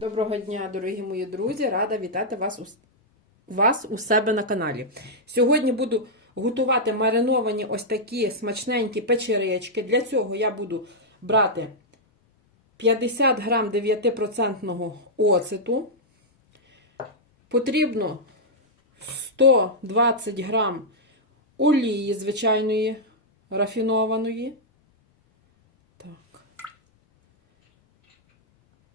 Доброго дня, дорогі мої друзі! Рада вітати вас у, вас у себе на каналі. Сьогодні буду готувати мариновані ось такі смачненькі печеречки. Для цього я буду брати 50 грам 9% оцету. Потрібно 120 грам олії звичайної рафінованої. Так.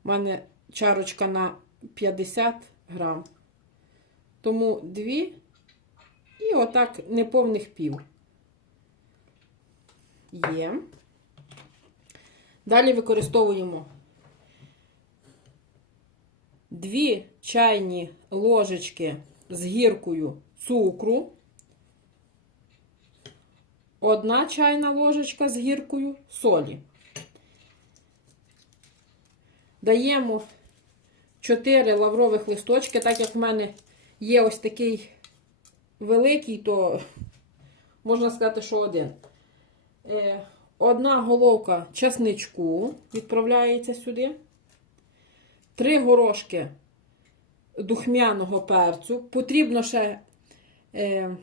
У мене чарочка на 50 грам. Тому дві і отак неповних пів. Є. Далі використовуємо дві чайні ложечки з гіркою цукру. Одна чайна ложечка з гіркою солі. Даємо 4 лаврових листочки, так як в мене є ось такий великий, то можна сказати, що один. Е, Одна головка часничку відправляється сюди. Три горошки духмяного перцю. Потрібно ще е,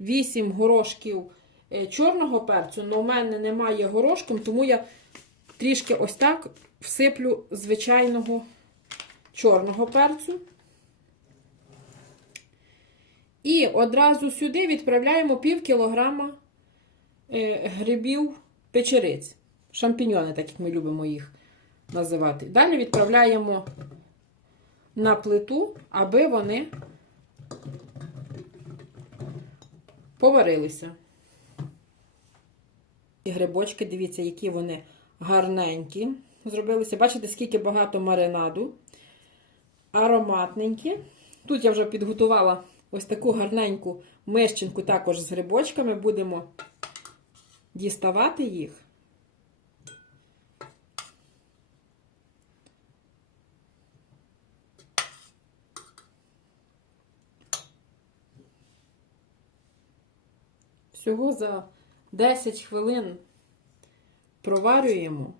8 горошків е, чорного перцю, але в мене немає горошком, тому я трішки ось так всиплю звичайного чорного перцю. І одразу сюди відправляємо пів кілограма е, грибів печериць. Шампіньони, так як ми любимо їх називати. Далі відправляємо на плиту, аби вони поварилися. І грибочки, дивіться, які вони гарненькі. Зробилися. Бачите, скільки багато маринаду. Ароматненькі. Тут я вже підготувала ось таку гарненьку мищенку також з грибочками. Будемо діставати їх. Всього за 10 хвилин проварюємо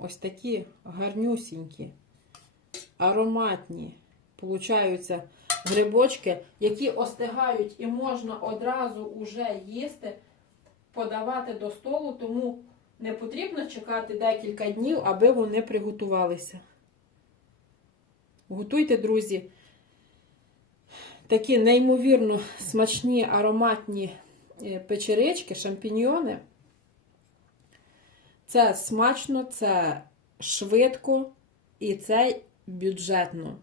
ось такі гарнюсінькі, ароматні, получаються грибочки, які остигають і можна одразу уже їсти, подавати до столу, тому не потрібно чекати декілька днів, аби вони приготувалися. Готуйте, друзі, такі неймовірно смачні ароматні е, печерички, шампіньйони. Це смачно, це швидко і це бюджетно.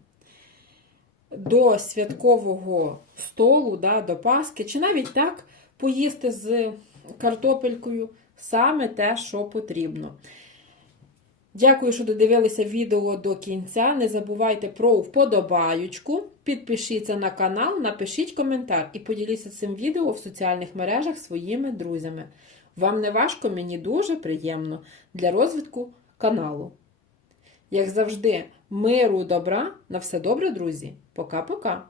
До святкового столу, да, до Паски, чи навіть так поїсти з картопелькою саме те, що потрібно. Дякую, що додивилися відео до кінця. Не забувайте про вподобаючку. Підпишіться на канал, напишіть коментар і поділіться цим відео в соціальних мережах своїми друзями. Вам не важко, мені дуже приємно для розвитку каналу. Як завжди, миру, добра, на все добре, друзі. Пока-пока!